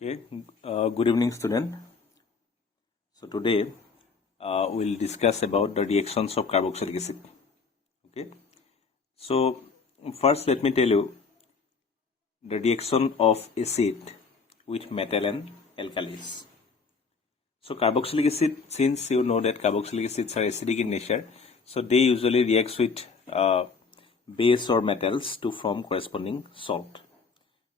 Okay, good evening, student. So today we'll discuss about the reactions of carboxylic acid. Okay, so first let me tell you the reaction of acid with metal and alkalis. So carboxylic acid, since you know that carboxylic acids are acidic in nature, so they usually react with base or metals to form corresponding salt.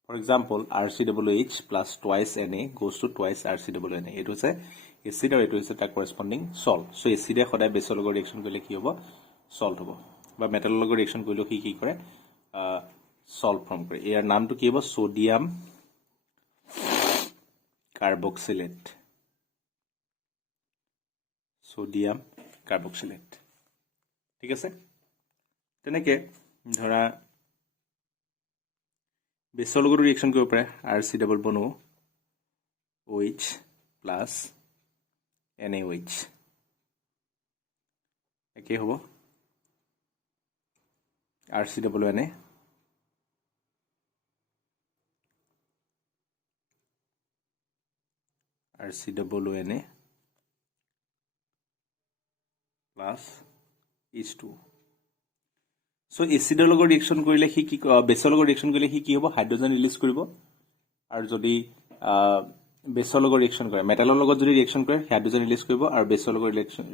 For example, RCOH plus twice Na goes to twice RCONA. It was a acid or it was a corresponding salt. So acid e khoda base logo reaction kole ki hobo salt hobo. Ba metal logo reaction kole ki kore salt form kore. Ear naam to ki hobo sodium carboxylate. Sodium carboxylate. ঠিক আছে? তেনেকে ধৰা বেছৰ লগত reaction কৰিব পাৰে RC double বন OH plus NaOH একে হ'ব RC double Na RC double Na plus H2 So এসিডৰ লগত ৰিয়েকচন কৰিলে কি বেছৰ লগত ৰিয়েকচন কৰিলে কি হ'ব হাইড্ৰোজেন ৰিলিজ কৰিব আৰু যদি বেছৰ লগত ৰিয়েকচন কৰে মেটালৰ লগত যদি ৰিয়েকচন কৰে হাইড্ৰোজেন ৰিলিজ কৰিব আৰু বেছৰ লগত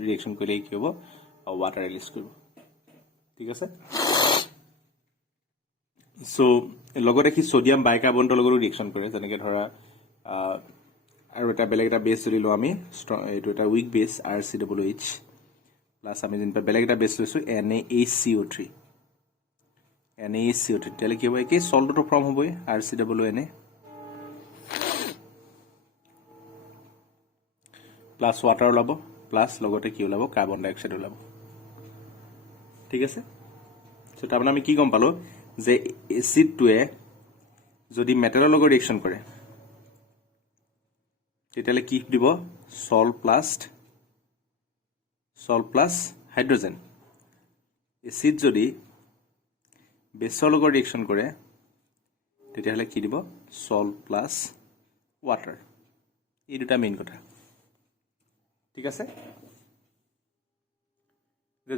ৰিয়েকচন কৰিলে কি হ'ব ওৱাটাৰ ৰিলিজ কৰিব ঠিক আছে সো লগতে কি সোডিয়াম বাইকাৰ্বনেটৰ লগত ৰিয়েকচন কৰে যেনেকৈ ধৰা আৰু এটা বেলেগ এটা বেছ যদি লও আমি এইটো এটা উইক বেছ RCOH প্লাছ আমি যেন বেলেগ এটা বেছ লৈছো NaHCO3 NaHCO3 তেলে কি হ'ব একে সল্টটো ফৰ্ম হ'বই RCONA প্লাস ওয়াটার ওলাব প্লাস লগতে কি ওলাব কার্বন ডাই অক্সাইড ওলাব ঠিক আছে সো তাৰমানে আমি কি গম পালো যে এসিডটোৱে যদি মেটালৰ লগত ৰিয়েকচন কৰে তেতিয়ালে কি দিব সল্ট প্লাস হাইড্ৰোজেন এসিড যদি বেছৰ লগত ৰিয়েকচন কৰে তেতিয়ালে কি দিব সল্ট প্লাস ওয়াটাৰ এই দুটা মেইন কথা ঠিক আছে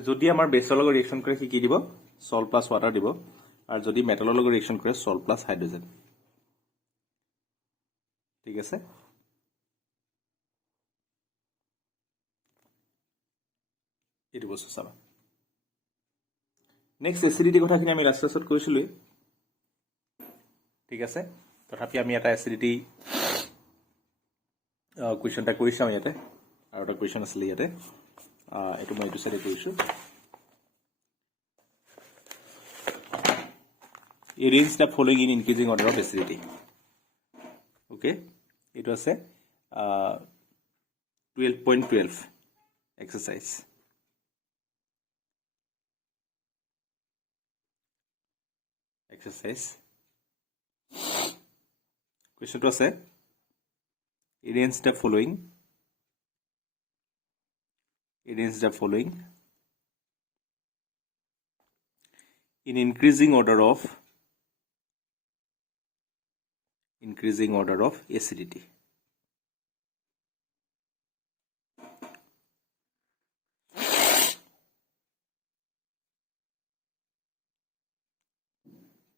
যদি আমাৰ বেছৰ লগত ৰিয়েকচন কৰে কি দিব সল্ট প্লাস ওয়াটাৰ দিব আৰু যদি মেটালৰ লগত ৰিয়েকচন কৰে সল্ট প্লাস হাইড্ৰোজেন ঠিক আছে এইটো বস্তু চাবা নেক্সট এসিডিটি কথাখিনি আমি লাষ্ট ক্লাছত কৈছিলো ঠিক আছে তথাপি আমি এটা এসিডিটি কুৱেশ্যন এটা কৰি চাওঁ ইয়াতে আৰু এটা কুৱেশ্যন আছিল ইয়াতে এটো মই এইটো সাইডে কৰিছো arrange the following in increasing order of acidity okay এইটো আছে 12.12 exercise question to আছে arrange the following in increasing order of acidity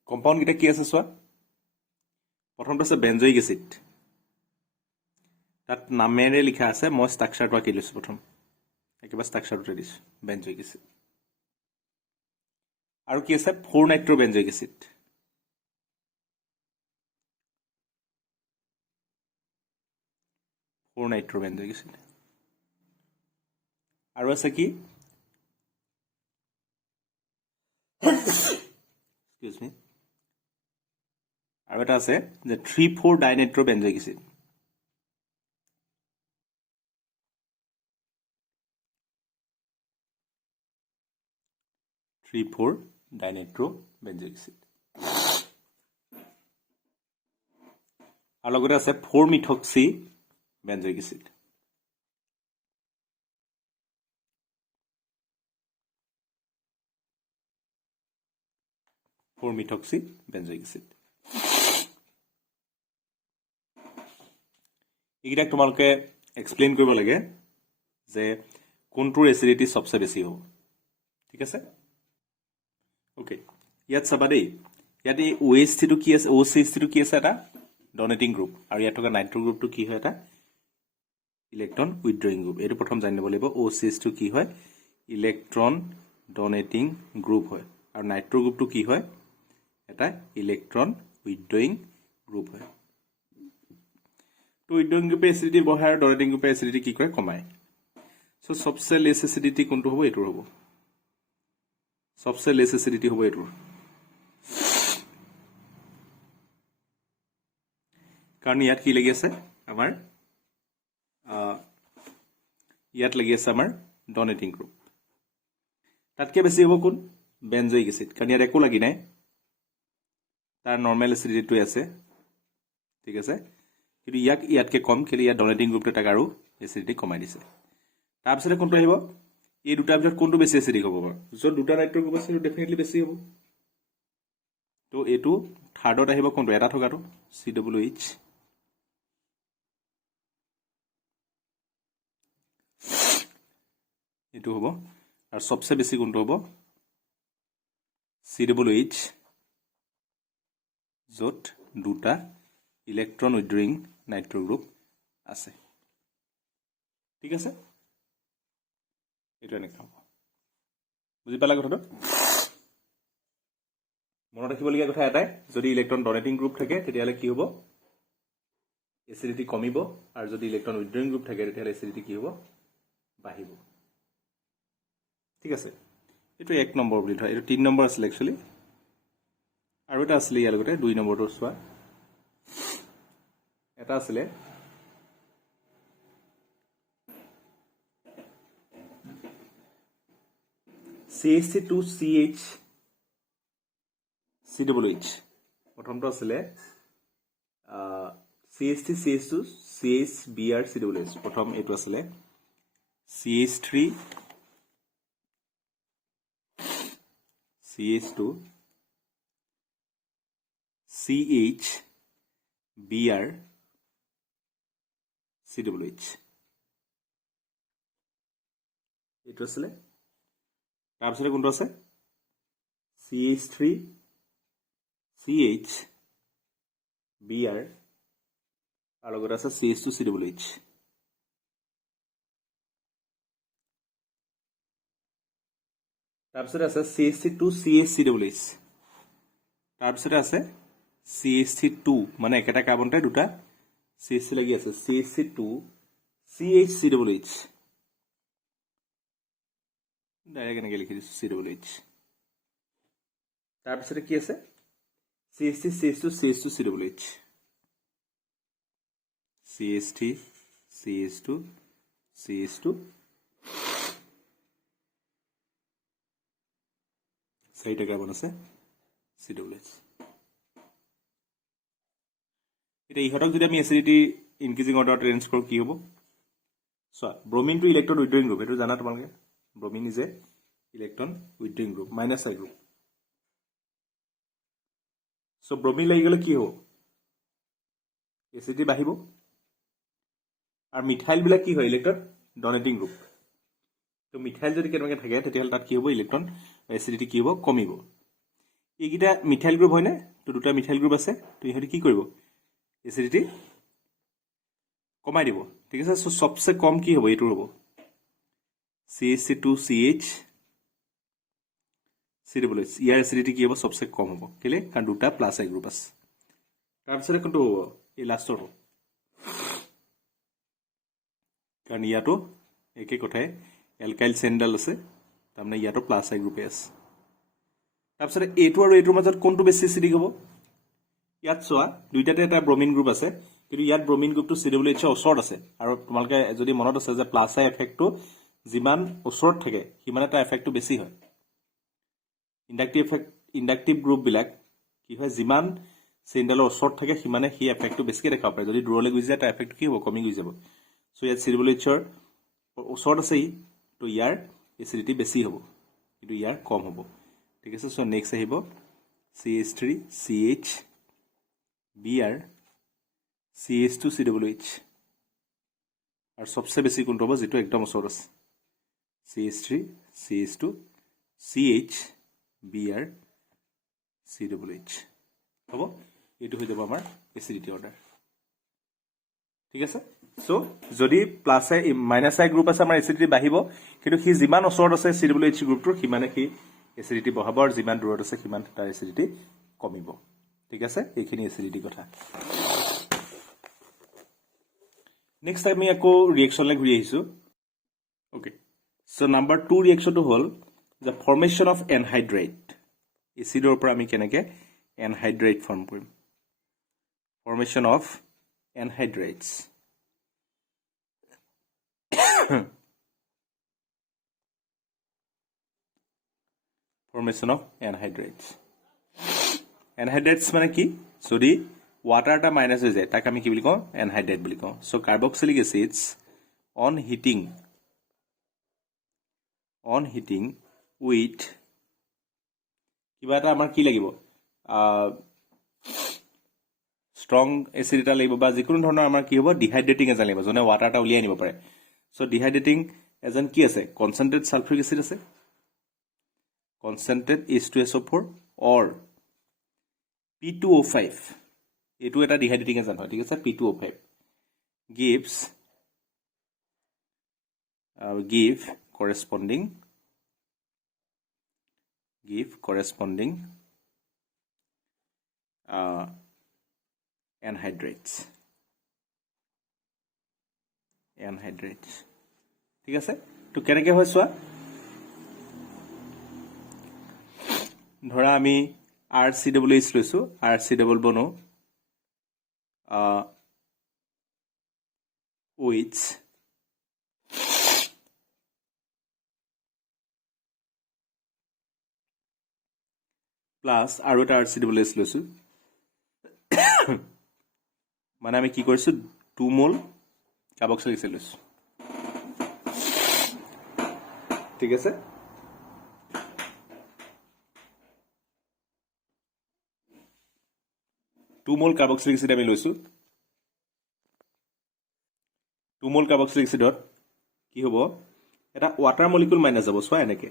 compound kita কি আছে সোয়া প্ৰথমটো আছে বেনজয়িক এসিড তাত নামেৰে লিখা আছে মই ষ্ট্ৰাকচাৰটো আঁকি লৈছো প্ৰথম একেবাৰে ষ্ট্ৰাকচাৰটো দিছো বেনজয়িক এসিড আৰু কি আছে 4 নাইট্ৰো বেনজয়িক এসিড আৰু আছে কি এক্সকিউজ মি আৰু এটা আছে যে 3,4 ডাইনাইট্ৰো বেনজয়িক এসিড আৰু লগতে আছে 4-methoxy বেনজয়িক এসিড এইকেইটাক তোমালোকে এক্সপ্লেইন কৰিব লাগে যে কোনটোৰ এচিডিটি সবচে বেছি হ'ব ঠিক আছে ওকে ইয়াত চাবা দেই ইয়াত এই OH টো কি আছে OCH টো কি আছে এটা ডনেটিং গ্ৰুপ আৰু ইয়াত থকা নাইট্ৰ গ্ৰুপটো কি হয় এটা ইলেক্ট্ৰন উইথড্ৰয়িং গ্ৰুপ এইটো প্ৰথম জানি ল'ব লাগিব OCH টো কি হয় ইলেক্ট্ৰন ডনেটিং গ্ৰুপ হয় আৰু নাইট্ৰ গ্ৰুপটো কি হয় এটা ইলেক্ট্ৰন উইথড্ৰয়িং গ্ৰুপ হয় তো উইথড্ৰয়িং গ্ৰুপে এচিডিটি বঢ়ায় আৰু ডনেটিং গ্ৰুপে এচিডিটি কি কৰে কমায় সো সবচে লেস এচিডিটি কোনটো হ'ব এইটোৰ হ'ব সবচে লেস এচিডিটি হ'ব এইটোৰ কাৰণ ইয়াত কি লাগি আছে আমাৰ ইয়াত লাগি আছে আমাৰ ডনেটিং গ্ৰুপ তাতকে বেছি হ'ব কোন বেনজয়িক এসিড কাৰণ ইয়াত একো লাগি নাই তাৰ নৰ্মেল এচিডিটি আছে ঠিক আছে কিন্তু ইয়াতকে কম কেলে ইয়াত ডনেটিং গ্ৰুপটো তাক আৰু এচিডিটি কমাই দিছে তাৰপিছতে কোনটো আহিব এই দুটাৰ ভিতৰত কোনটো বেছি এচিডিক হ'ব বাৰু য'ত দুটা নাইট্ৰ গ্ৰুপ আছে সেইটো ডেফিনেটলি বেছি হ'ব তো এইটো থাৰ্ডত আহিব কোনটো এটা থকাটো COH এইটো হ'ব আৰু সবচে বেছি কোনটো হ'ব COH য'ত দুটা ইলেক্ট্ৰন উইথড্ৰয়িং নাইট্ৰ গ্ৰুপ আছে ঠিক আছে এইটো এনেকৈ হ'ব বুজি পালা কথাটো মনত ৰাখিবলগীয়া কথা এটাই যদি ইলেক্ট্ৰন ডনেটিং গ্ৰুপ থাকে তেতিয়াহ'লে কি হ'ব এচিডিটি কমিব আৰু যদি ইলেক্ট্ৰন উইথড্ৰয়িং গ্ৰুপ থাকে তেতিয়াহ'লে এচিডিটি কি হ'ব বাঢ়িব ঠিক আছে এইটো 1 নম্বৰ বুলি ধৰা এইটো 3 নম্বৰ আছিল একচুৱেলি আৰু এটা আছিল ইয়াৰ লগতে 2 নম্বৰটো চোৱা এটা আছিলে CH2CH COH প্ৰথমটো আছিলে CH3CH2 CHBr COH প্ৰথম এইটো আছিলে CH3 CH2 CHBr COH এইটো আছিলে তাৰপিছতে কোনটো আছে CH3 CHBr আৰু লগতে আছে CH2 COH তাৰপিছতে আছে CH2 CHCOH তাৰপিছতে আছে CH2 মানে একেটা কাৰ্বনতে দুটা CH লাগি আছে CH2 CHCOH ডাইৰেক্ট এনেকৈ লিখি দিছোঁ COH তাৰপিছতে কি আছে CH3 CH2 CH2 COH CH3 CH2 CH2 চাৰিটা কাৰ্বন আছে COH এতিয়া ইহঁতক যদি আমি এচিডিটি ইনক্ৰিজিং অৰ্ডাৰত এৰেঞ্জ কৰোঁ কি হ'ব চোৱা ব্ৰমিনটো ইলেক্ট্ৰন উইথড্ৰয়িং গ্ৰুপ এইটো জানা তোমালোকে bromine is a electron withdrawing group -I group so bromine লাগি গ'লে কি হ'ব এচিডিটি বাঢ়িব আৰু মিথাইলবিলাক কি হয় ইলেক্ট্ৰন ডনেটিং গ্ৰুপ তো মিথাইল যদি কেনেকৈ থাকে তেতিয়াহ'লে তাত কি হ'ব ইলেক্ট্ৰন এচিডিটি কি হ'ব কমিব এইকেইটা মিথাইল গ্ৰুপ হয়নে তো দুটা মিথাইল গ্ৰুপ আছে তো ইহঁতে কি কৰিব এচিডিটি কমাই দিব ঠিক আছে সো সবচে কম কি হ'ব এইটো হ'ব CH2CH COH ইয়াৰ এচিডিটি কি হ'ব সবচে কম হ'ব কেলে কাৰণ দুটা +I গ্ৰুপ আছে তাৰপিছতে কোনটো হ'ব এই লাষ্টৰটো কাৰণ ইয়াতো একে কথাই এলকাইল চেইনডাল আছে তাৰমানে ইয়াতো +I গ্ৰুপে আছে তাৰপিছতে এইটো আৰু এইটোৰ মাজত কোনটো বেছি এচিডিক হ'ব ইয়াত চোৱা দুইটাতে এটা ব্ৰমিন গ্ৰুপ আছে কিন্তু ইয়াত ব্ৰমিন গ্ৰুপটো COH ওচৰত আছে আৰু তোমালোকে যদি মনত আছে যে +I এফেক্টটো যিমান ওচৰত থাকে সিমানে তাৰ এফেক্টটো বেছি হয় ইন্ডাকটিভ গ্ৰুপবিলাক কি হয় যিমান চেইনডালৰ ওচৰত থাকে সিমানে সেই এফেক্টটো বেছিকৈ দেখাব পাৰে যদি দূৰলৈ গুচি যায় তাৰ এফেক্টটো কি হ'ব কমি গুচি যাব সো ইয়াত COHৰ ওচৰত আছেই তো ইয়াৰ এচিডিটি বেছি হ'ব কিন্তু ইয়াৰ কম হ'ব ঠিক আছে সো নেক্সট আহিব CH3 CHBr CH2 COH আৰু সবচে বেছি কোনটো হ'ব যেটো একদম ওচৰত আছে CH3 CH2 CH Br COOH হ'ব এটো হৈ যাব আমাৰ এসিডিটি অৰ্ডাৰ ঠিক আছে সো যদি প্লাস আই মাইনাস আই গ্ৰুপ আছে আমাৰ এসিডিটি বাঢ়িব কিন্তু হি যিমান ওচৰত আছে COOH গ্ৰুপটোৰ সিমানে কি এসিডিটি বঢ়াব আৰু যিমান দূৰত আছে সিমান তাৰ এসিডিটি কমিব ঠিক আছে এইখিনি এসিডিটি কথা নেক্সট আমি আকৌ ৰিএকচনলৈ ঘূৰি আহিছো ওকে সো নাম্বাৰ 2 ৰিএকচনটো হ'ল the formation of anhydride এসিডৰ পৰা আমি কেনেকে anhydride ফৰ্ম কৰিম formation of anhydrides formation of anhydrides anhydrides মানে কি যদি water টা মাইনাস হৈ যায় তাক আমি কি বুলি কওঁ anhydride বুলি কওঁ so carboxylic acids on heating with কিবা এটা আমাৰ কি লাগিব strong acid এটা লাগিব বা যিকোনো ধৰণৰ আমাৰ কি হ'ব ডিহাইড্ৰেটিং এজেন্ট লাগিব জনে water টা উলিয়াই আনিব পাৰে so ডিহাইড্ৰেটিং এজেন্ট কি আছে concentrated sulfuric acid আছে concentrated H2SO4 or P2O5 এটো এটা ডিহাইড্রেটিং এজেন্ট হয় ঠিক আছে P2O5 give corresponding anhydrides ঠিক আছে তো কেনেকে হয় সোয়া ধৰা আমি RCOH লৈছো RC ডাবল বনো OH প্লাস আৰু এটা RCOH লৈছো মানে আমি কি কৰিছো 2 মোল কাৰ্বক্সিলিক এসিড লৈছো ঠিক আছে টু মোল কাৰ্বক্সিলিক এসিড আমি লৈছো 2 মোল কাৰ্বক্সিলিক এসিডত কি হ'ব এটা ওয়াটাৰ মলিকুল মাইনাস যাব সোয়া এনেকে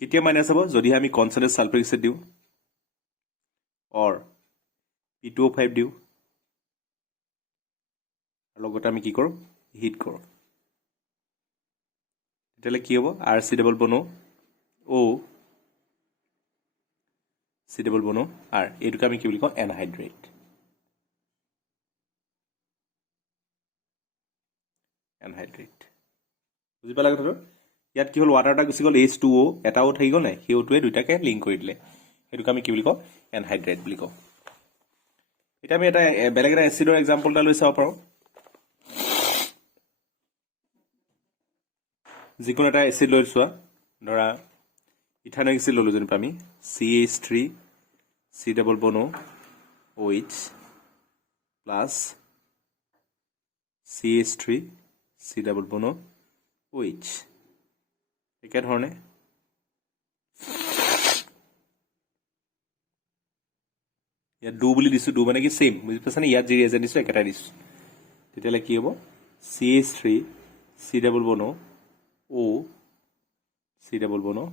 কেতিয়া মাইনাস হ'ব যদি আমি কনসেন্ট্রেটেড সালফারিক এসিড দিও or P2O5 দিও আৰু লগতে আমি কি কৰো হিট কৰো তেতিয়ালে কি হ'ব RC ডাবল বনো O C ডাবল বনো R এটোকে আমি কি বুলি কওঁ অ্যানহাইড্রেট বুজি পালা কথাটো ইয়াত কি হল ওয়াটাৰটা গুছি গল H2O এটাও থাকি গল নাই সেই O2 এ দুটাকে লিংক কৰি দিলে এটোকে আমি কি বুলি কওঁ অ্যানহাইড্ৰেট বুলি কওঁ এটা আমি এটা বেলেগ এটা এসিডৰ এক্সাম্পল এটা লৈ চাব পাৰো যিকোনো এটা এসিড লৈ চোৱা ধৰা ইথানইক এসিড ললো যেন আমি CH3 C ডাবল বনো OH plus CH3 C double বনো OH একে ধৰণে ইয়াত ডু বুলি দিছো ডু মানে কি সেম বুজি পাছানে ইয়াত যি ৰিয়েজেন্ট দিছো একেটা দিছো তেতিয়ালে কি হ'ব CH3 C ডাবল বনো O C ডাবল বনো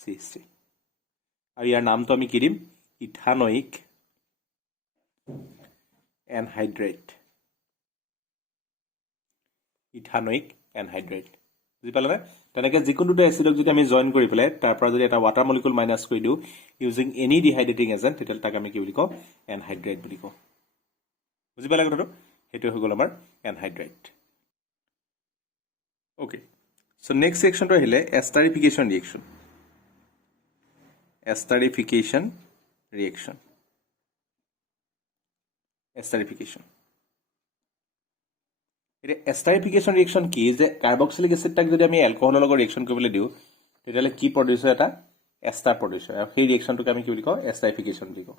CH3 আৰু ইয়াৰ নামটো আমি কি দিম ইথানয়িক অ্যানহাইড্ৰেট বুজি পালানে তেনেকে যিকোনো দুটা এসিডক যদি আমি জয়েন কৰি পেলাই তাৰ পৰা যদি এটা ওয়াটাৰ মলিকুল মাইনাস কৰি দিও ইউজিং এনি ডিহাইড্রেটিং এজেন্ট তেতিয়ালে তাক আমি কি বুলি কওঁ অ্যানহাইড্রেট বুলি কওঁ বুজি পালা কথাটো হেতু হৈ গল আমাৰ অ্যানহাইড্ৰেট ওকে সো নেক্সট সেকশনটো আহিলে এস্টাৰিফিকেশন ৰিএকশন এটা এস্টাৰিফিকেশন ৰিএকশন কি যে কাৰ্বক্সিলিক এসিডটাক যদি আমি এলকহলৰ লগত ৰিএকশন কৰিবলৈ দিও তেতিয়ালে কি প্ৰডিউস হয় এটা এস্টাৰ প্ৰডিউস হয় আৰু সেই ৰিএকশনটোক আমি কি বুলি কওঁ এস্টাৰিফিকেশন বুলি কওঁ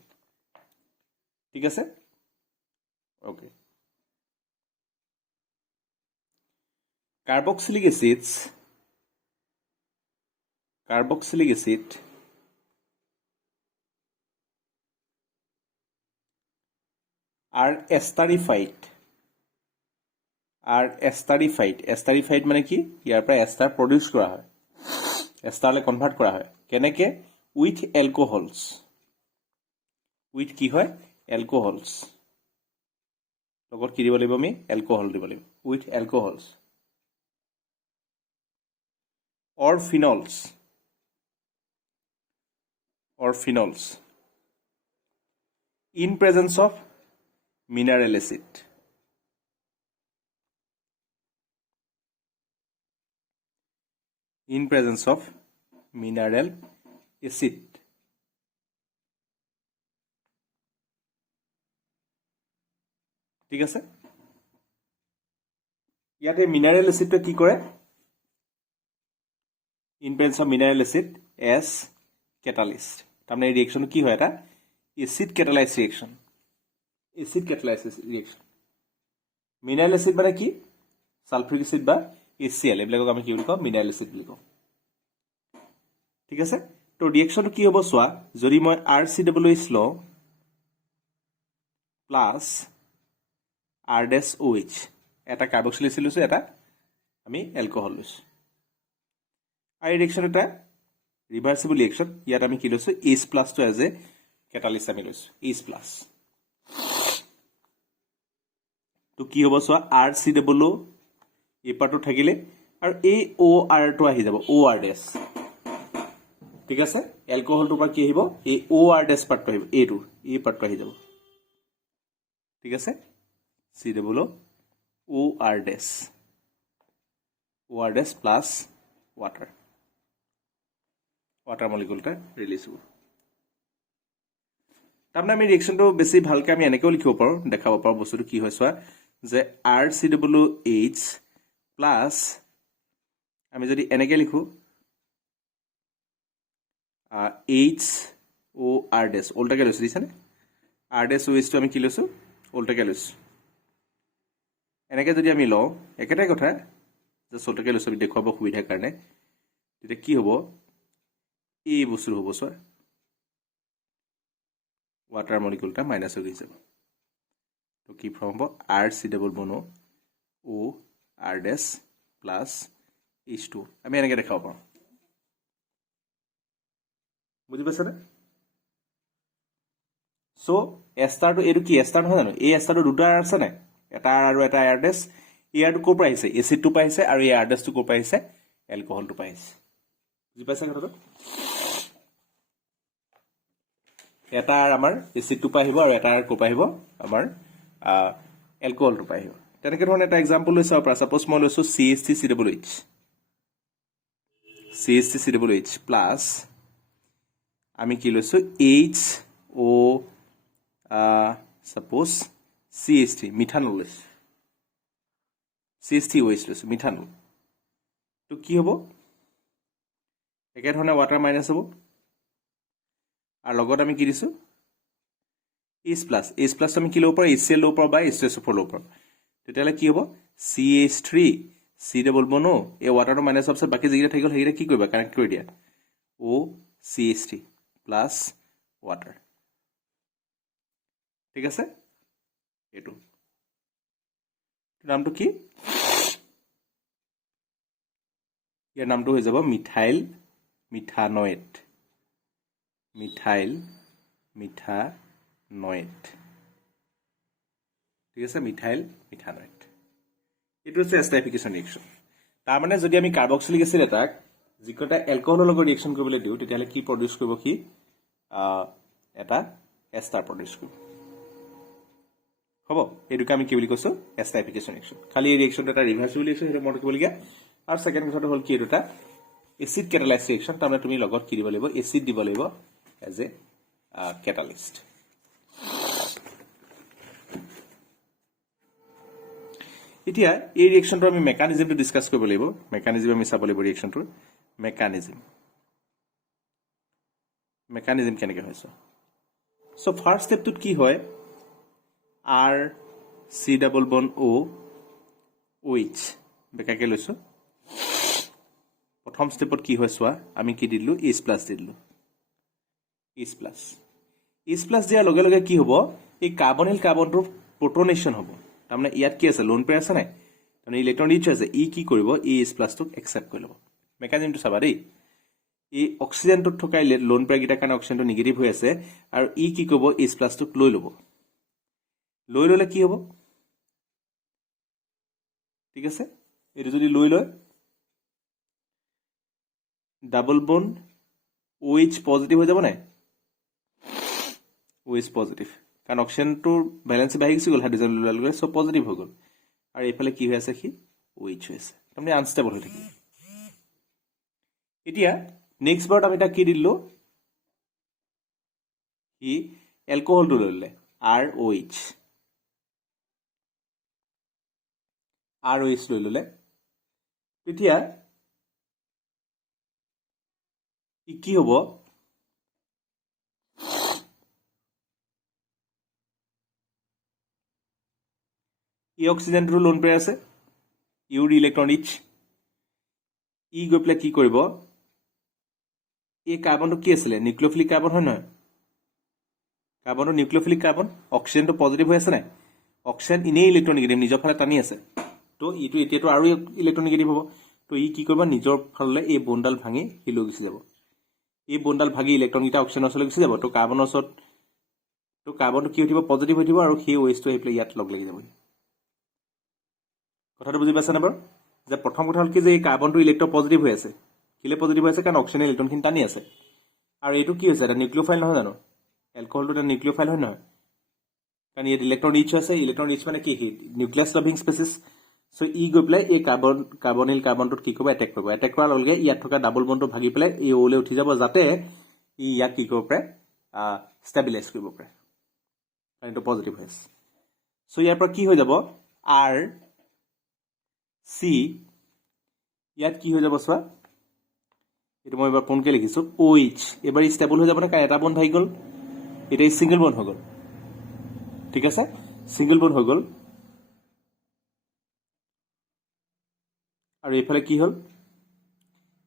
ঠিক আছে okay carboxylic acid are esterified মানে কি ইয়াৰ পৰা এস্টাৰ প্ৰডিউস কৰা হয় এস্টাৰলে কনভাৰ্ট কৰা হয় কেনেকে with alcohols with কি হয় alcohols লগত কি দিব লাগিব আমি alcohol দিব লাগিব with alcohols or phenols in presence of mineral acid in presence of mineral acid ঠিক আছে ইয়াতে মিনারেল এসিডটো কি কৰে in presence of mineral acid as catalyst তাৰমানে এই ৰিয়েকচনটো কি হয় এটা acid catalyzed reaction mineral acid মানে কি সালফ্রিক এসিড বা HCl এইবিলাকক আমি কি বুলি কওঁ মিনারেল এসিড বুলি কওঁ ঠিক আছে তো ৰিয়েকচনটো কি হ'ব সোৱা যদি মই RCOH লওঁ প্লাস R-OH এটা কাৰ্বক্সিল এসিড লৈছো এটা আমি এলকহল লৈছো আৰু এই ৰিয়েকচন এটা ৰিভাৰ্সিবল ৰিয়েকচন ইয়াত আমি কি লৈছো H+ টো এজ এ ক্যাটালিস্ট আমি লৈছো H+। তো কি হ'ব সোৱা RCOO এই পাৰ্টটো থাকিলে আৰু এই OR টো আহি যাব OR ডেছ ঠিক আছে এলকহলটোৰ পৰা কি আহিব এই OR ডেছ পাৰ্টটো আহিব এইটো এই পাৰ্টটো আহি যাব ঠিক আছে COO OR dash plus water moleculeটা ৰিলিজ হ'ব তাৰমানে আমি ৰিয়েকচনটো বেছি ভালকৈ আমি এনেকৈ লিখিব পাৰো দেখাব পাৰো বস্তুটো কি হয় সোৱা যে RCOH প্লাস আমি যদি এনেকৈ লিখো HOR ডেছ উল্টাকৈ লৈছো দিছানে R-OH টো আমি কি লৈছো উল্টাকৈ লৈছো এনেকৈ যদি আমি লওঁ একেটাই কথা যে উল্টাকৈ লৈছো আমি দেখুৱাব সুবিধাৰ কাৰণে তেতিয়া কি হ'ব এই বস্তু হ'ব সোৱা water molecule মাইনাস হৈ যাব তো কি ফর্ম হ'ব RCOO OR dash plus H2 আমি এনেকৈ দেখাব পাৰোঁ বুজি পাইছানে সো এস্টাৰটো এইটো কি এস্টাৰ নহয় জানো এই এস্টাৰটো দুটা আছে নাই এটা আৰু এটা R ডেছ ইয়াৰটো ক'ৰ পৰা আহিছে এসিডটো পাইছে আৰু এই R ডেছটো ক'ৰ পৰা আহিছে এলকহলটো পাইছে বুজি পাইছা কথাটো এটা আমাৰ এসিডটো পাই আহিব আৰু এটা ক'ৰ পৰা আহিব আমাৰ এলকহলটো পাই আহিব তেনেকৈ ধৰণে এটা এক্সাম্পল লৈছো আৰু সাপোজ মই লৈছো CH3COOH প্লাস আমি কি লৈছো HO সাপোজ CH3 মিথানল লৈছো CH3OH লৈছো মিথানল তো কি হ'ব একে ধৰণে ওয়াটাৰ মাইনাস হ'ব আৰু লগত আমি কি দিছো H+ আমি কি ল'ব পাৰো HCl ল'ব পাৰো বা H2SO4 ল'ব পাৰো তেতিয়ালে কি হ'ব CH3 COO এই ওয়াটাৰটো মাইনাস হোৱাৰ পিছত বাকি যিকেইটা থাকিল সেইকেইটা কি কৰিবা কানেক্ট কৰি দিয়া OCH3 প্লাস ওয়াটাৰ ঠিক আছে এইটো নামটো কি ইয়াৰ নামটো হৈ যাব মিথাইল মিথানয়েট ঠিক আছে মিথাইল মিথানয়েট এইটো হৈছে এস্টাৰিফিকেশ্যন ৰিয়েকচন তাৰ মানে যদি আমি কাৰ্বক্সিলিক এসিড এটাক যিকোটা এলকহলৰ লগত ৰিয়েকচন কৰিবলৈ দিও তেতিয়ালে কি প্ৰডিউস কৰিব কি এটা এস্টাৰ প্ৰডিউস কৰিব হ'ব এইটোকে আমি কি বুলি কৈছো এস্টাৰিফিকেশ্যন ৰিয়েকচন খালি এই ৰিয়েকচনটো এটা ৰিভাৰ্সিবল ৰিয়েকচন সেইটো মনত কৰিবলগীয়া আৰু সেকেন্ড কথাটো হ'ল কি এটা এসিড ক্যাটালাইজ ৰিয়েকচন তাৰমানে তুমি লগত কি দিব লাগিব এসিড দিব লাগিব এজ এ catalyst এতিয়া এই ৰিয়েকচনটো আমি মেকানিজমটো ডিসকাস কৰিব লাগিব মেকানিজম আমি চাব লাগিব ৰিয়েকচনটোৰ মেকানিজম কেনেকৈ হৈছে সো ফাৰ্স্ট স্টেপটোত কি হয় RCOOH বেকাকে লৈছো প্ৰথম স্টেপত কি হয় সোৱা আমি কি দিলু H+ দিলু H+ দিয়াৰ লগে লগে কি হ'ব এই কাৰ্বনিল কাৰ্বনটো protonation হ'ব তাৰমানে ইয়াত কি আছে লোন পেয়াৰ আছে নাই তাৰমানে ইলেক্ট্ৰন ৰিচ আছে ই কি কৰিব ই H প্লাছটোক একচেপ্ট কৰি ল'ব মেকানিজমটো চাবা দেই এই অক্সিজেনটোত থকা লোন পেয়াৰ গিটাৰ কাৰণে অক্সিজেনটো নিগেটিভ হৈ আছে আৰু ই কি কৰিব H প্লাছটোক লৈ ল'ব লৈ ল'লে কি হ'ব ঠিক আছে এটো যদি লৈ লয় ডাবল বন্ড OH পজিটিভ হৈ যাব নাই OH পজিটিভ কাৰণ অক্সিজেনটোৰ ব্যালেন্স বাঢ়ি গৈছে গ'ল হাইড্ৰোজেন লৈ ল'লে সব পজিটিভ হৈ গ'ল আৰু এইফালে কি হৈ আছে কি OH হৈ আছে তাৰমানে আনষ্টেবল হৈ থাকিব এতিয়া নেক্সট বাৰত আমি এটা কি দিলো ই এলকহলটো লৈ ল'লে ROH লৈ ল'লে এতিয়া ই কি হ'ব ই অক্সিজেনটো লোন পেয়াৰ আছে ইউৰ ইলেক্ট্ৰন ৰিচ ই গৈ পেলাই কি কৰিব এই কাৰ্বনটো কি আছিলে নিউক্লিওফিলিক কাৰ্বন হয় নহয় কাৰ্বনটো নিউক্লিওফিলিক কাৰ্বন অক্সিজেনটো পজিটিভ হৈ আছে নাই অক্সিজেন ইনেই ইলেক্ট্ৰন নিগেটিভ নিজৰ ফালে টানি আছে তো ইটো এতিয়াতো আৰু ইলেক্ট্ৰন নিগেটিভ হ'ব তো ই কি কৰিব নিজৰ ফালে এই বন্ডাল ভাঙি সি লৈ গুচি যাব এই বন্ডাল ভাঙি ইলেক্ট্ৰন গিটা অক্সিজেনৰ ওচৰলৈ গুচি যাব তো কাৰ্বনৰ ওচৰত তো কাৰ্বনটো কি হৈ থাকিব পজিটিভ হৈ থাকিব আৰু সেই ওয়েষ্টটো আহি পেলাই ইয়াত লগ লাগি যাব কথাটো বুজি পাইছানে বাৰু যে প্ৰথম কথা হ'ল কি যে এই কাৰ্বনটো ইলেক্ট্ৰ পজিটিভ হৈ আছে কিলে পজিটিভ হৈ আছে কাৰণ অক্সিজেন ইলেক্ট্ৰনখিনি টানি আছে আৰু এইটো কি হৈছে এটা নিউক্লিওফাইল নহয় জানো এলকহলটো এটা নিউক্লিওফাইল হয় নহয় কাৰণ ইয়াত ইলেক্ট্ৰন ৰিচ আছে ইলেক্ট্ৰন ৰিচ মানে কি নিউক্লিয়াছ লাভিং স্পেচিছ সো ই গৈ পেলাই এই কাৰ্বনিল কাৰ্বনটোত কি কৰিব এটেক কৰাৰ লগে ইয়াত থকা ডাবল বন্ডটো ভাগি পেলাই এই ওলে উঠি যাব যাতে ই ইয়াক কি কৰিব পাৰে ষ্টেবিলাইজ কৰিব পাৰে কাৰণ এইটো পজিটিভ হৈ আছে সো ইয়াৰ পৰা কি হৈ যাব R C ইয়াত কি হৈ যাব চোৱা এইটো মই এবাৰ কোনকে লিখিছো OH এবাৰ ষ্টেবল হৈ যাব না কাৰণ এটা বন্ড ভাগি গ'ল এটা সিঙ্গেল বন্ড হৈ গ'ল ঠিক আছে সিঙ্গেল বন্ড হৈ গ'ল আৰু এইফালে কি হ'ল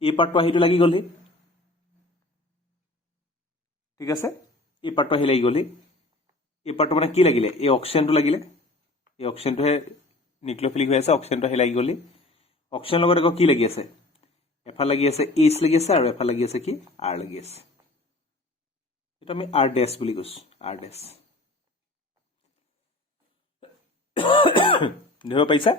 এই পাৰ্টটো আহিটো লাগি গ'ল ঠিক আছে এই পাৰ্টটো আহি লাগি গ'ল এই পাৰ্টটো মানে কি লাগিলে এই অক্সিজেনটো লাগিলে এই অক্সিজেনটোহে নিউক্লিওফিলিক হৈ আছে অক্সিজেনটো আহি লাগি গ'ল অক্সিজেনৰ লগত আকৌ কি লাগি আছে এফাল লাগি আছে H লাগি আছে আৰু এফাল লাগি আছে কি R লাগি আছে এটা আমি R ড্যাশ বুলি কৈছো R ড্যাশ ধৰিব পাইছা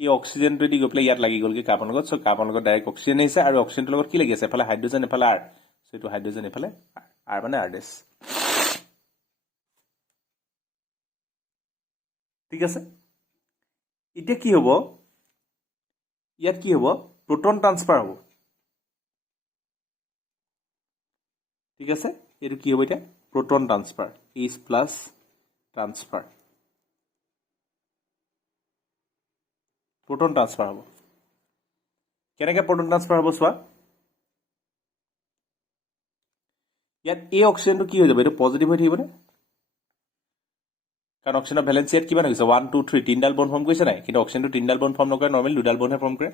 এই অক্সিজেনটো দি গৈ পেলাই ইয়াত লাগি গ'ল কি কাৰ্বনৰ লগত সো কাৰ্বনৰ লগত ডাইৰেক্ট অক্সিজেন আহিছে আৰু অক্সিজেনটোৰ লগত কি লাগি আছে এফালে হাইড্ৰোজেন এফালে R সো এইটো হাইড্ৰোজেন এফালে R মানে R ড্যাশ ঠিক আছে এতিয়া কি হ'ব ইয়াত কি হ'ব proton transfer হ'ব ঠিক আছে এটো কি হ'ব এটা proton transfer H plus transfer proton transfer হ'ব কেনেকৈ proton transfer হ'ব চোৱা ইয়াত এই অক্সিজেনটো কি হৈ যাব এটো পজিটিভ হৈ থাকিব নে কাৰণ অক্সিজেনৰ ভ্যালেন্স ইয়াত কিমান হৈছে 1 2 3 তিনডাল বন্ড ফৰ্ম কৰিছে নাই কিন্তু অক্সিজেনটো তিনডাল বন্ড ফৰ্ম নকৰে নৰ্মেল দুডাল বন্ডহে ফৰ্ম কৰে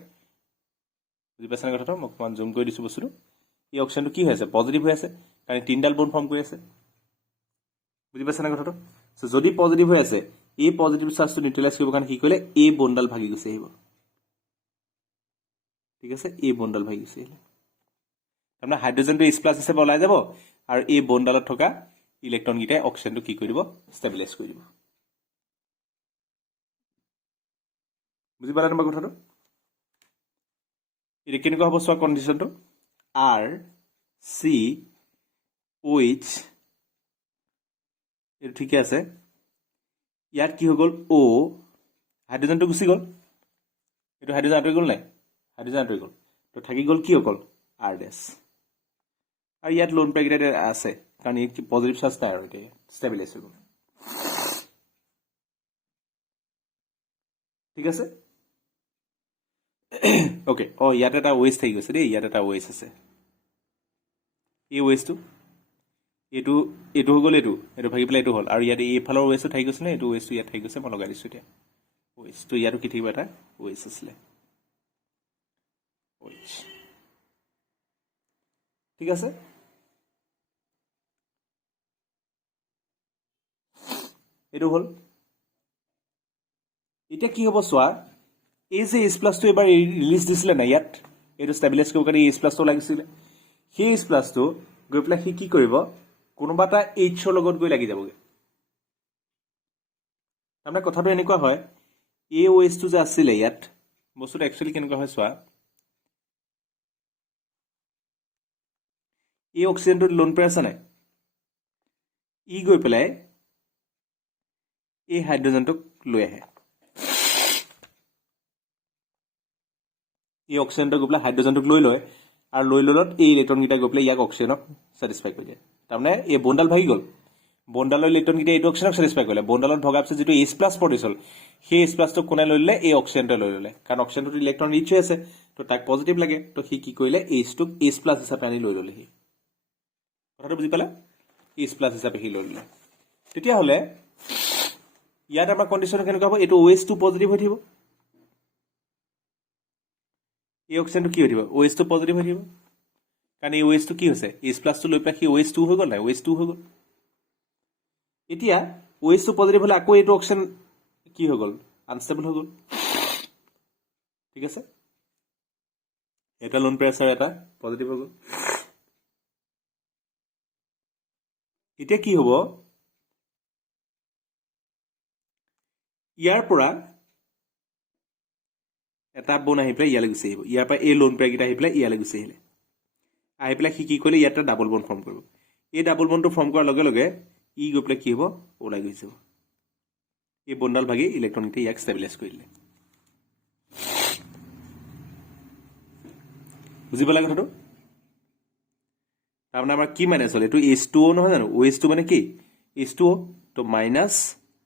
বুজি পাইছানে কথাটো মই অকমান জুম কৰি দিছো বস্তুটো এই অক্সিজেনটো কি হৈ আছে পজিটিভ হৈ আছে কাৰণ তিনডাল বন্ড ফৰ্ম কৰি আছে বুজি পাইছানে কথাটো সো যদি পজিটিভ হৈ আছে এই পজিটিভ চাৰ্জটো নিউট্ৰেলাইজ কৰিব কাৰণে কি কৰিলে এই বন্ডাল ভাগি গুচি আহিব ঠিক আছে এই বন্ডাল ভাগি গুচি আহিলে তাৰমানে হাইড্ৰোজেনটো H+ হিচাপে ওলাই যাব আৰু এই বন্ডালত থকা ইলেক্ট্ৰন গিটাই অক্সিজেনটো কি কৰি দিব ষ্টেবিলাইজ কৰি দিব বুজি পালা তোমাৰ কথাটো এটা কেনেকুৱা হ'ব চোৱা কন্ডিশনটো R C OH এটো ঠিক আছে ইয়াত কি হৈ গ'ল O হাইড্ৰোজেনটো গুচি গ'ল এটো হাইড্ৰোজেন আঁতৰি গ'ল নাই হাইড্ৰোজেন আঁতৰি গ'ল তো থাকি গ'ল কি হ'ল R ড্যাশ আৰু ইয়াত লোন পেয়াৰ গিটা আছে কাৰণ এই পজিটিভ চাৰ্জ নাই আৰু এটা ষ্টেবিলাইজ হৈ গ'ল ঠিক আছে ওকে ইয়াত এটা ওয়েস থাকি গৈছে দেই ইয়াত এটা ওয়েস আছে এই ওয়েসটো এটো এটো হৈ গ'ল এটো ভাগি পেলাই এটো হ'ল আৰু ইয়াত এই ফালৰ ওয়েসটো থাকি গৈছে নে এটো ওয়েসটো ইয়াত থাকি গৈছে মই লগাই দিছো এতিয়া ওয়েসটো ইয়াতো কি থাকিব এটা ওয়েস আছিলে ওয়েস ঠিক আছে এটো হ'ল এতিয়া কি হ'ব চোৱা এই যে H প্লাছটো এবাৰ ৰিলিজ দিছিলে না ইয়াত এইটো ষ্টেবিলাইজ কৰিব কাৰণে H প্লাছটো লাগিছিলে সেই H প্লাছটো গৈ পেলাই সি কি কৰিব কোনোবা এটা H ৰ লগত গৈ লাগি যাবগে তাৰমানে কথাটো এনেকুৱা হয় এই OH টো যে আছিলে ইয়াত বস্তুটো একচুৱেলি কেনেকুৱা হয় চোৱা এই অক্সিজেনটো লোন পেয়াৰ আছে নাই ই গৈ পেলাই এই হাইড্ৰজেনটোক লৈ আহে এই অক্সিজেনটো গৈ পেলাই হাইড্ৰজেনটোক লৈ লয় আৰু লৈ ল'লত এই ইলেক্ট্ৰনকেইটা গৈ পেলাই ইয়াক অক্সিজেনক ছেটিছফাই কৰি দিয়ে তাৰমানে এই বন্ডাল ভাগি গ'ল বন্ডালৰ ইলেক্ট্ৰনকেইটা এইটো অক্সিজেনক ছেটিছফাই কৰিলে বন্ডালত ভগাৰ পিছত যিটো H প্লাছ প্ৰডিউচ হ'ল সেই H প্লাছটোক কোনে লৈ ল'লে এই অক্সিজেনটোৱে লৈ ল'লে কাৰণ অক্সিজেনটোত ইলেক্ট্ৰন ৰিচ হৈ আছে তো তাক পজিটিভ লাগে তো সি কি কৰিলে Hটোক H প্লাছ হিচাপে আনি লৈ ল'লে সি কথাটো বুজি পালে H প্লাছ হিচাপে সি লৈ ল'লে তেতিয়াহ'লে ইয়াত আমাৰ কণ্ডিশ্যন কেনেকুৱা হ'ব এইটো OH টো পজিটিভ হৈ থাকিব এই অক্সিজেনটো কি হৈ থাকিব OH টো পজিটিভ হৈ থাকিব কাৰণ এই OH টো কি হৈছে H প্লাছটো লৈ পেলাই সি OH টো হৈ গ'ল নাই OH টো হৈ গ'ল এতিয়া OH টো পজিটিভ হ'লে আকৌ এইটো অক্সিজেন কি হৈ গ'ল আনষ্টেবল হৈ গ'ল ঠিক আছে এটা লোন প্ৰেছাৰ এটা পজিটিভ হৈ গ'ল এতিয়া কি হ'ব ইয়াৰ পৰা এটা বন আহি পেলাই ইয়ালৈ গুচি আহিব ইয়াৰ পৰা এই লোন পেয়াৰকেইটা আহি পেলাই ইয়ালৈ গুচি আহিলে আহি পেলাই সি কি কৰিলে ইয়াত এটা ডাবল বন ফৰ্ম কৰিব এই ডাবল বনটো ফৰ্ম কৰাৰ লগে লগে ই গৈ পেলাই কি হ'ব ওলাই গৈ যাব এই বন্ডাল ভাগি ইলেক্ট্ৰনকেইটা ইয়াক ষ্টেবিলাইজ কৰি দিলে বুজি পালে কথাটো তাৰমানে আমাৰ কি মাইনাছ হ'ল এইটো H2O নহয় জানো OH2 মানে কি H2O তো মাইনাছ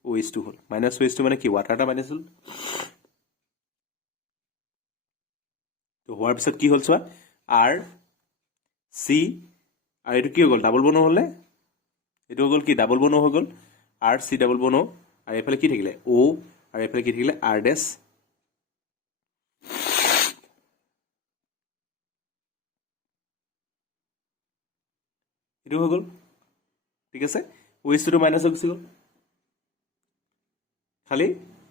OH2 হ'ল মাইনাছ OH2 মানে কি ৱাটাৰ এটা মাইনাছ হ'ল তো হোৱাৰ পিছত কি হ'ল চোৱা R C আৰু এইটো কি হৈ গ'ল ডাবল বনো হ'লে এইটো হৈ গ'ল কি ডাবল বনো হৈ গ'ল R C ডাবল বনো আৰু এইফালে কি থাকিলে O আৰু এইফালে কি থাকিলে R ডেছ এইটো হৈ গ'ল ঠিক আছে OH2 টো মাইনাছ হৈ গুচি গ'ল খালি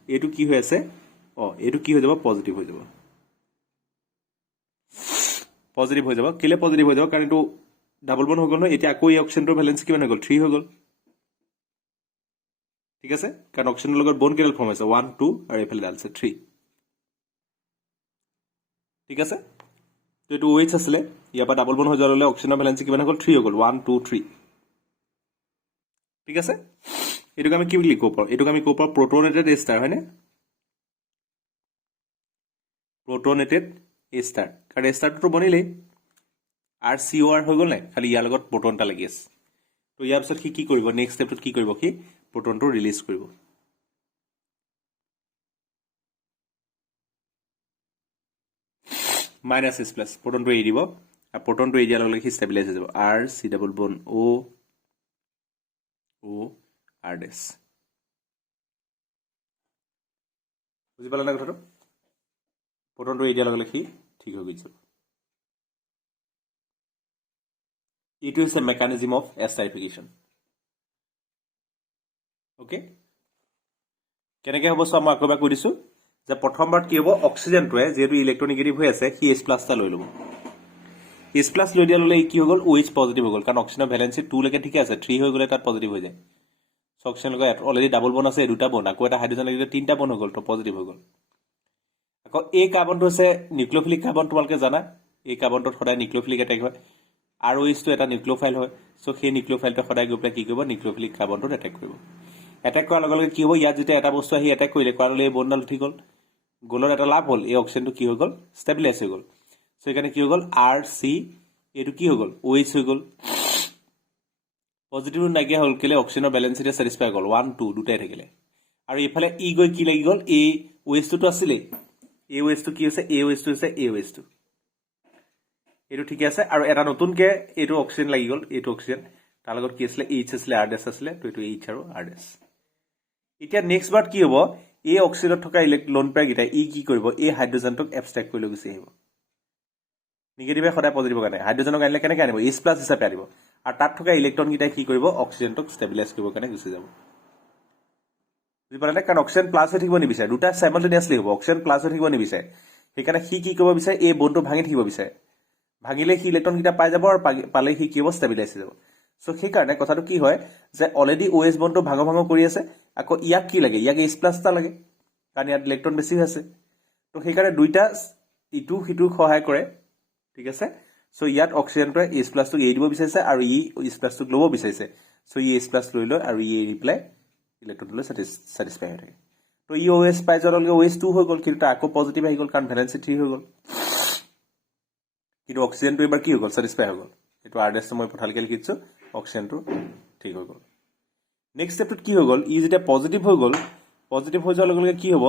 এইটো কি হৈ আছে এইটো কি হৈ যাব পজিটিভ হৈ যাব কেলে পজিটিভ হৈ যাব কাৰণ এইটো ডাবল বন হৈ গ'ল নহয় এতিয়া আকৌ এই অক্সিজেনটোৰ ভেলেন্সি কিমান হৈ গ'ল 3 হৈ গ'ল ঠিক আছে কাৰণ অক্সিজেনৰ লগত বন কেডাল ফৰ্ম হৈছে 1 2 আৰু এইফালে ডাল আছে 3 ঠিক আছে তো এইটো OH আছিলে ইয়াৰ পৰা ডাবল বন হৈ যোৱাৰ লগে অক্সিজেনৰ ভেলেন্সি কিমান হৈ গ'ল 3 হৈ গ'ল 1 2 3 ঠিক আছে এইটোক আমি কি বুলি ক'ব পাৰোঁ এইটোক আমি ক'ব পাৰোঁ প্ৰটোনেটেড A ষ্টাৰ হয়নে প্ৰটোনেটেড A ষ্টাৰ কাৰণ A ষ্টাৰটো বনিলেই RCOR হৈ গ'ল নাই খালি ইয়াৰ লগত প্ৰটোন এটা লাগি আছে তো ইয়াৰ পিছত সি কি কৰিব নেক্সট ষ্টেপটোত কি কৰিব সি প্ৰটোনটো ৰিলিজ কৰিব মাইনাছ H প্লাছ প্ৰটোনটো এৰি দিব আৰু প্ৰটোনটো এৰি দিয়াৰ লগে লগে সি ষ্টেবিলাইজ হৈ যাব R C ডাবল বন O R ডেছ বুজি পালে না কথাটো প্ৰটোনটো এৰি দিয়াৰ লগে লগে সি ঠিক হৈ গৈছে এইটো হৈছে মেকানিজম অফ এষ্টাৰিফিকেশ্যন অ'কে কেনেকৈ হ'ব চোৱা মই আকৌ এবাৰ কৈ দিছোঁ যে প্ৰথমবাৰত কি হ'ব অক্সিজেনটোৱে যিহেতু ইলেক্ট্ৰনিগেটিভ হৈ আছে সি H প্লাছ এটা লৈ ল'ব H প্লাছ লৈ দিয়াৰ লগে লগে কি হৈ গ'ল OH পজিটিভ হৈ গ'ল কাৰণ অক্সিজেনৰ ভেলেন্সি 2 লৈকে ঠিকে আছে 3 হৈ গ'লে তাত পজিটিভ হৈ যায় অক্সিজেন লগত অলৰেডি ডাবল বন আছে দুটা বন আকৌ এটা হাইড্ৰজেন লাগিলে তিনিটা বন হৈ গ'ল তো পজিটিভ হৈ গ'ল আকৌ এই কাৰ্বনটো হৈছে নিউক্লিঅফিলিক কাৰ্বন তোমালোকে জানা এই কাৰ্বনটোত সদায় নিউক্লিঅফিলিক এটেক হয় আৰু OH এটা নিউক্লিঅফাইল হয় সো সেই নিউক্লিঅফাইলটো সদায় গৈ পেলাই কি কৰিব নিউক্লিঅফিলিক কাৰ্বনটোত এটেক কৰিব এটেক কৰাৰ লগে লগে কি হ'ব ইয়াত যেতিয়া এটা বস্তু আহি এটেক কৰিলে কৰাৰ লগে এই বনডাল উঠি গ'ল গ'লৰ এটা লাভ হ'ল এই অক্সিজেনটো কি হৈ গ'ল ষ্টেবিলাইজ হৈ গ'ল সো সেইকাৰণে কি হৈ গ'ল R C এইটো কি হৈ গ'ল OH হৈ গ'ল পজিটিভ নাইকিয়া হ'ল কেলে অক্সিজেনৰ বেলেঞ্চিতে ছেটিছফাই গ'ল 1 2 দুটাই থাকিলে আৰু এইফালে ই গৈ কি লাগি গ'ল এই OH টো আছিলে এই OH টো কি হৈছে এই OH টো হৈছে এই OH টো এইটো ঠিক আছে আৰু এটা নতুনকে এইটো অক্সিজেন লাগি গ'ল এইটো অক্সিজেন তাৰ লগত কি আছিলে H আছিলে R ডেছ আছিলে তো এইটো H আৰু R ডেছ এতিয়া নেক্সট বাৰত কি হ'ব এই অক্সিজেনত থকা লোন পেয়াৰকেইটা ই কি কৰিব এই হাইড্ৰজেনটোক এবষ্ট্ৰেক্ট কৰি লৈ গুচি আহিব নিগেটিভে সদায় পজিটিভ কাৰণে হাইড্ৰজেনক আনিলে কেনেকৈ আনিব H প্লাছ হিচাপে আনিব আৰু তাত থকা ইলেক্ট্ৰনকেইটাই কি কৰিব অক্সিজেনটোক ষ্টেবিলাইজ কৰিবৰ কাৰণে গুচি যাব বুজি পালে কাৰণ অক্সিজেন প্লাছ হৈ থাকিব নিবিচাৰে দুটা সাইমালটেনিয়াছলি হ'ব অক্সিজেন প্লাছ হৈ থাকিব নিবিচাৰে সেইকাৰণে সি কি কৰিব বিচাৰে এই বণ্ডটো ভাঙি থাকিব বিচাৰে ভাঙিলে সি ইলেক্ট্ৰনকেইটা পাই যাব আৰু পালে সি কি হ'ব ষ্টেবিলাইজ হৈ যাব সো সেইকাৰণে কথাটো কি হয় যে অলৰেডি OH বণ্ডটো ভাঙো ভাঙো কৰি আছে আকৌ ইয়াক কি লাগে ইয়াক H+ এটা লাগে কাৰণ ইয়াত ইলেক্ট্ৰন বেছি আছে তো সেইকাৰণে দুইটা ইটো সিটোক সহায় কৰে ঠিক আছে সো ইয়াত অক্সিজেনটোৱে H+ টোক এৰি দিব বিচাৰিছে আৰু H+ টোক ল'ব বিচাৰিছে সো H+ লৈ লয় আৰু এৰি পেলাই ইলেক্ট্ৰনলৈ satisfy হৈ থাকে তো OH পাই যোৱাৰ লগে OH 2 হৈ গ'ল কিন্তু আকৌ পজিটিভ আহি গ'ল কাৰণ ভ্যালেন্সি 3 হৈ গ'ল কিন্তু অক্সিজেনটো এবাৰ কি হৈ গ'ল satisfy হৈ গ'ল এটো আৰডেছটো মই পঠালকে লিখিছো অক্সিজেনটো ঠিক হৈ গ'ল নেক্সট স্টেপটোত কি হৈ গ'ল যেতিয়া পজিটিভ হৈ গ'ল পজিটিভ হৈ যোৱাৰ লগে লগে কি হ'ব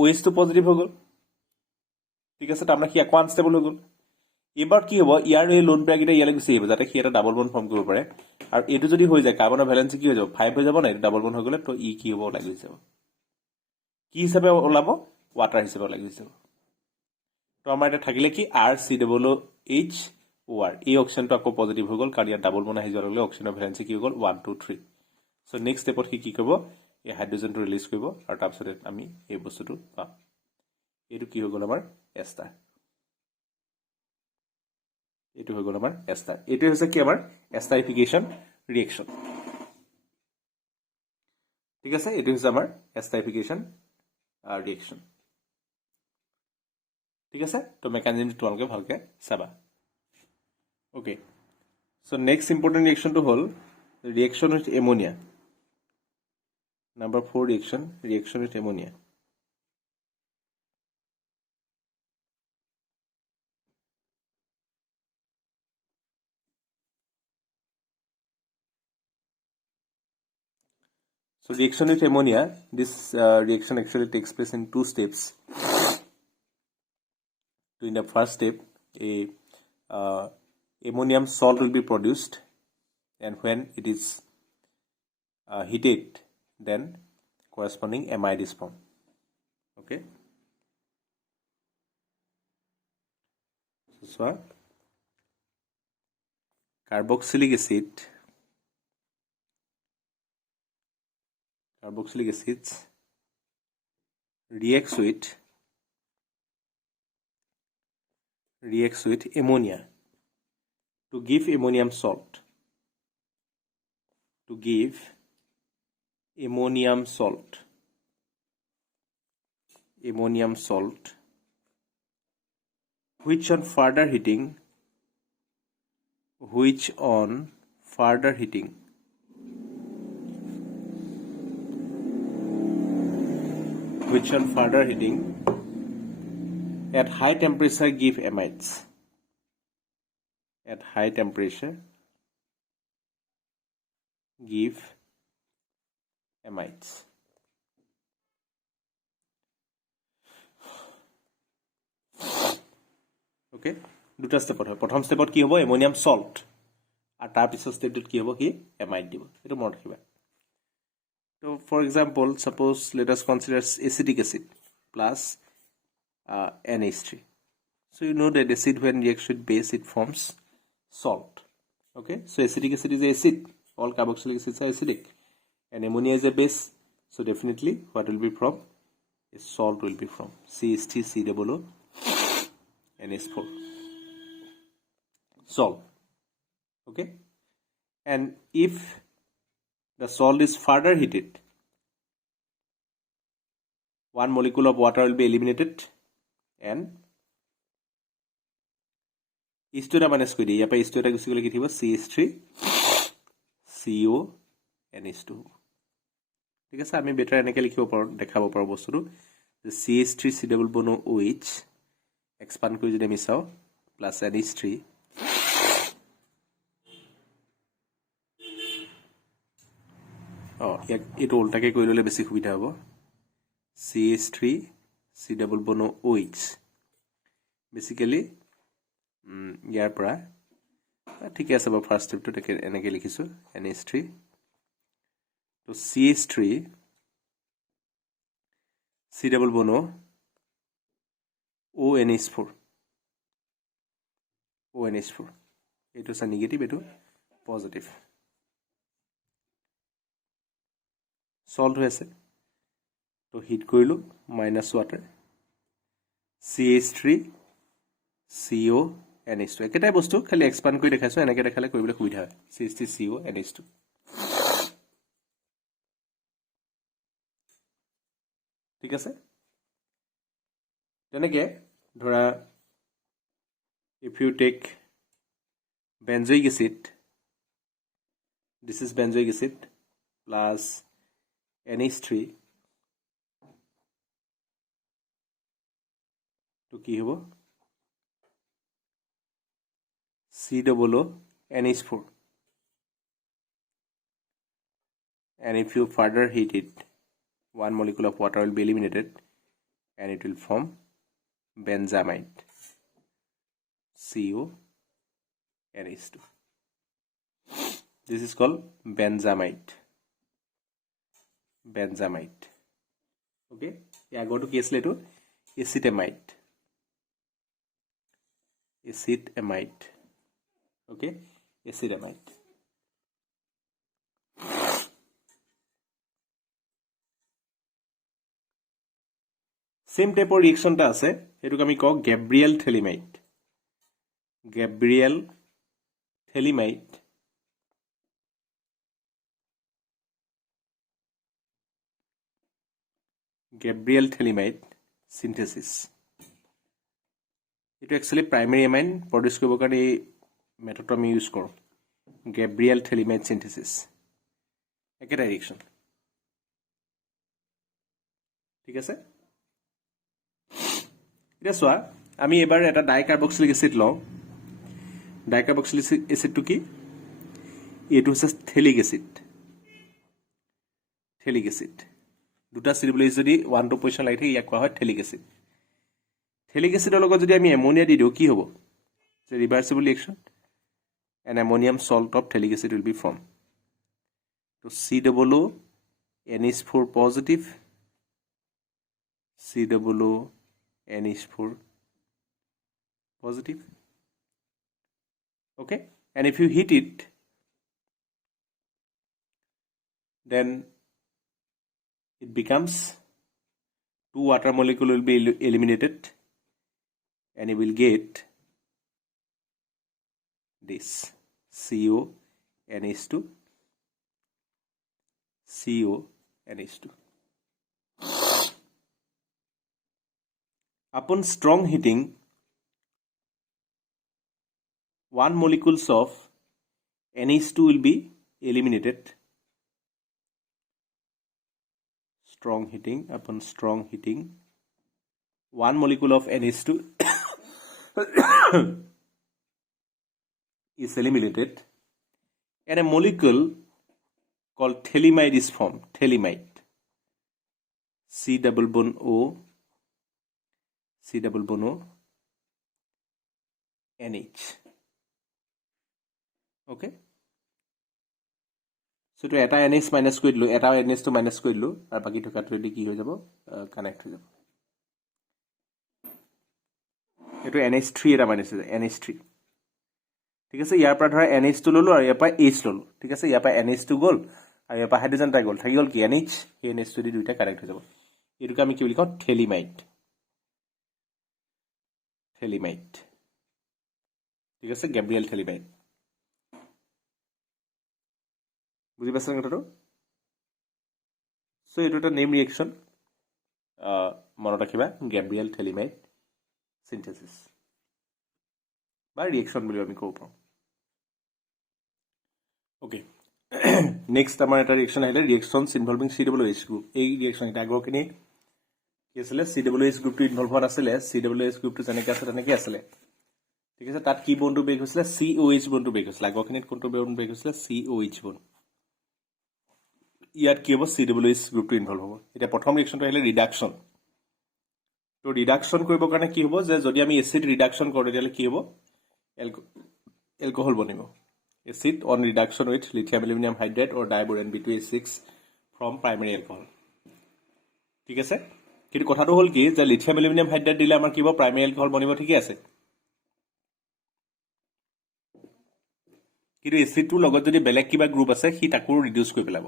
OH টো পজিটিভ হৈ গ'ল ঠিক আছে তাৰমানে সি আকৌ আনষ্টেবল হৈ গ'ল এবাৰ কি হ'ব ইয়াৰ এই লোন পেয়াৰকেইটা ইয়ালৈ গুচি আহিব যাতে সি এটা ডাবল বন্ড ফৰ্ম কৰিব পাৰে আৰু এইটো যদি হৈ যায় কাৰ্বনৰ ভ্যালেন্সি কি হৈ যাব 5 হৈ যাব না ডাবল বন্ড হৈ গ'লে তো ই কি হ'ব লাগি যাব কি হিচাপে ওলাব ওৱাটাৰ হিচাপে লাগি যাব তো আমাৰ এটা থাকিলে কি RCOOH এই অক্সিজেনটো আকৌ পজিটিভ হৈ গ'ল কাৰণ ইয়াত ডাবল বন্ড আহি যোৱাৰ লগে অক্সিজেনৰ ভ্যালেন্সি কি হৈ গ'ল 1 2 3 সো নেক্সট স্টেপত সি কি কৰিব এই হাইড্ৰোজেনটো ৰিলিজ কৰিব আৰু তাৰপিছত আমি এই বস্তুটো পাম এইটো কি হৈ গ'ল আমাৰ এষ্টাৰ এইটো হৈ গ'ল আমাৰ এষ্টাৰ এইটো হৈছে কি আমাৰ এষ্টাৰিফিকেশ্যন ৰিএকচন ঠিক আছে এইটো হৈছে আমাৰ এষ্টাৰিফিকেশ্যন ৰিএকচন ঠিক আছে তো মেকানিজমটো তোমালোকে ভালকে চাবা ওকে সো নেক্সট ইম্পৰ্টেন্ট ৰিএকচনটো হ'ল reaction with ammonia number 4 reaction with ammonia So reaction with ammonia, this reaction actually takes place in 2 steps. So in the first step, a ammonium salt will be produced, and when it is heated, then corresponding amide is formed. Okay. So carboxylic acid. Carboxylic acids reacts with ammonia to give ammonium salt. Ammonium salt, which on further heating at high temperature give amides. At high temperature give amides. Okay, দুটা স্টেপত হয় প্ৰথম স্টেপত কি হ'ব ammonium salt আৰু তাৰ পিছৰ স্টেপটোত কি হ'ব কি এমাইড দিব এটো মনত ৰাখিবা So for example, suppose let us consider acetic acid plus NH3. So you know that acid when reacts with base it forms salt. Okay, so acetic acid is acid. All carboxylic acids are acidic, and ammonia is a base. So definitely, what will be from? A salt will be from CH3COO NH4 salt. Okay, and if the salt is further heated, one molecule of water will be eliminated and H2 minus কৰি দিয়ে ইয়াৰ পৰা H2 এটা গুছি গলে কি থাকিব CH3CO NH2 ঠিক আছে আমি বেটাৰ এনেকৈ লিখিব পাৰো দেখাব পাৰো বস্তুটো যে CH3COOH এক্সপান্ড কৰি যদি আমি চাও প্লাস NH3 এইটো উল্টাকে কৰি ললে বেছি সুবিধা হ'ব CH3COOH বেসিক্যালি ইয়াৰ পৰা ঠিক আছে বা ফাৰ্স্ট স্টেপটো এনেকৈ লিখিছো NH3 তো CH3 COOO ONH4 এইটো আছে নেগেটিভ এইটো পজিটিভ সল্ট হৈ আছে তো হিট কৰিলোঁ minus water CH3 CO NH2 একেটাই বস্তু খালি এক্সপান্ড কৰি দেখাইছো এনেকৈ দেখালে কৰিবলৈ সুবিধা হয় CH3 CO NH2 ঠিক আছে তেনেকৈ ধৰা if you take benzoic acid this is benzoic acid plus NH3 to কি হ'ব COO NH4 and if you further heat it one molecule of water will be eliminated and it will form benzamide CO NH2 this is called benzamide okay yeah go to case later acetamide okay acetamide same type of reaction ta ase etuk ami ko Gabriel thelimide synthesis etu actually primary amine produce koribo kare method ami use koro Gabriel thelimide synthesis eketa reaction ঠিক আছে এটা সোয়া আমি এবাৰ এটা ডাইকাৰ্বক্সিলিক acid লওঁ ডাইকাৰ্বক্সিলিক এসিডটো কি এটো হচ্ছে থেলিক এসিড দুটা COOH যদি 1 2 পজিশন লাগি থাকে ইয়াক কোৱা হয় থেলিক এসিডৰ লগত যদি আমি এমোনিয়া দি দিও কি হ'ব যে ৰিভাৰ্সিবল reaction an ammonium salt of thelic acid will be formed so COO NH4 positive COO NH4 positive okay and if you heat it then it becomes two water molecule will be eliminated and you will get this CONH2 upon strong heating one molecules of NH2 will be eliminated upon strong heating one molecule of NH2 is eliminated and a molecule called thelimide is formed C double bond O NH okay so to eta NH minus কৰি দিলো এটা NH to minus কৰি দিলো আৰু বাকি থকাটো এদি কি হৈ যাব কানেক্ট হৈ যাব এটো NH3 এটা মাইনাস NH3 ঠিক আছে ইয়াৰ পৰা ধৰা NH2 ললো আৰু ইয়াৰ পৰা H ললো ঠিক আছে ইয়াৰ পৰা NH2 গল আৰু ইয়াৰ পৰা হাইড্ৰোজেন টা গল থাকি গল কি NH এই NH2 দি দুইটা কানেক্ট হৈ যাব এটোকে আমি কি বুলি কওঁ থেলিমাইড ঠিক আছে গ্যাব্রিয়েল থেলিমাইড বুঝি পাইছেন কথাটো সো এটো এটা নেম ৰিঅ্যাকশন মনত ৰাখিবা গ্যাব্ৰিয়েল থেলিমাইড সিনথেসিস বা ৰিঅ্যাকশন বুলি আমি কব পাৰোঁ ওকে নেক্সট আমাৰ এটা ৰিঅ্যাকশন আহিলে ৰিঅ্যাকশনস ইনভলভিং COOH গ্ৰুপ এই ৰিঅ্যাকশন এটা আগৰখিনি কি আছিল COOH গ্ৰুপটো ইনভলভ হোৱা আছিল COOH গ্ৰুপটো যেনেকৈ আছে তেনেকৈ আছিল ঠিক আছে তাত কি বন্ধু ব্ৰেক হৈছিল COH বন্ধু ব্ৰেক হৈছিল আগৰখিনিত কোনটো বন্ধু ব্ৰেক হৈছিল COH বন্ধু ইয়াত কি হ'ব COOH গ্ৰুপটো ইনভলভ হ'ব এটা প্ৰথম ৰিঅ্যাকশনটো আহিলে ৰিডাকশন তো ৰিডাকশন কৰিবৰ কাৰণে কি হ'ব যে যদি আমি এসিড ৰিডাকশন কৰো তেতিয়ালে কি হ'ব alcohol বনিব acid on reduction with lithium aluminum hydride or diboron B2H6 from primary alcohol ঠিক আছে কিন্তু কথাটো হল কি যে লিথিয়াম এলুমিনিয়াম হাইড্রাইড দিলে আমাৰ কি হ'ব প্ৰাইমাৰি অ্যালকোহল বনিব ঠিক আছে কিন্তু এসিডটোৰ লগত যদি বেলেগ কিবা গ্ৰুপ আছে সি তাকো ৰিডিউস কৰি পেলাব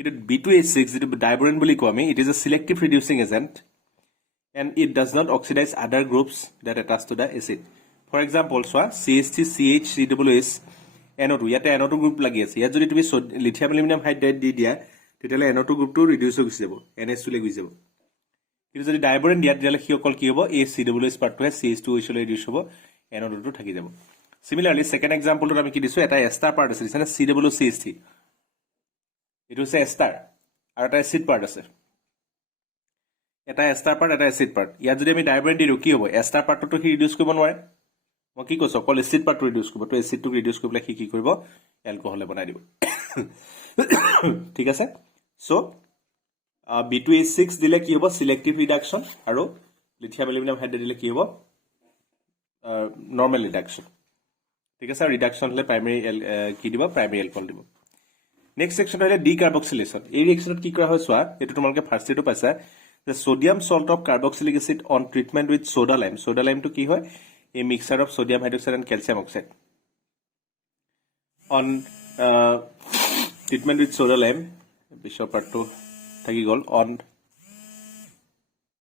কিন্তু B2H6 যেটো ডাইবুৰেন বুলি কওঁ আমি, it is a selective reducing agent and it does not oxidize other groups that attach to the acid. For example, চোৱা CH3 CH3COOH NO2 ইয়াতে NO2 গ্ৰুপ লাগি আছে, ইয়াত যদি তুমি লিথিয়াম এলুমিনিয়াম হাইড্ৰাইড দি দিয়া তেতিয়ালে NO2 গ্ৰুপটো ৰিডিউস হৈ গুচি যাব, NH2 লৈ গুচি যাব। কিন্তু যদি ডাইবুৰেন দিয়া তেতিয়ালে কি অকল কি হ'ব, এই COOH পাৰ্টটোহে CH2OH লৈ ৰিডিউস হ'ব, NO2 টো থাকি যাব। Similarly, second example টো আমি কি দিছো, এটা এস্টাৰ পাৰ্ট আছে দিছানে COOH3, এটো হৈছে এস্টাৰ আৰু এটা এসিড পাৰ্ট আছে, এটা এস্টাৰ পাৰ্ট এটা এসিড পাৰ্ট। ইয়াত যদি আমি ডাইবুৰেন দিও কি হ'ব, এস্টাৰ পাৰ্টটো হি ৰিডিউস কৰিব নোৱাৰে, মই কি কৈছো অকল এসিড পাৰ্টটো ৰিডিউস কৰিব, তো এসিডটো ৰিডিউস কৰিবলৈ কি কৰিব, এলকহলে বনাই দিব। ঠিক আছে, সো B2H6 দিলে কি হ'ব, সিলেক্টিভ ৰিডাকশন, আৰু লিথিয়াম এলুমিনিয়াম হাইড্ৰাইড দিলে কি হ'ব, নৰ্মেল ৰিডাকশন। ঠিক আছে, ৰিডাকশন হলে প্ৰাইমাৰী কি দিব, প্ৰাইমাৰী এলকহল দিব। নেক্সট সেকশন হলে ডিকাৰ্বক্সিলেশন। এই ৰিয়েকশনত কি কৰা হয় চোৱা, এটো তোমালোকে ফাৰ্স্ট ইয়েৰটো পাইছা, যে sodium salt of carboxylic acid on treatment with soda lime. Soda লাইমটো কি হয়, a mixture of sodium hydroxide and calcium oxide. On treatment with soda lime, bishop part 2 thaki gol, on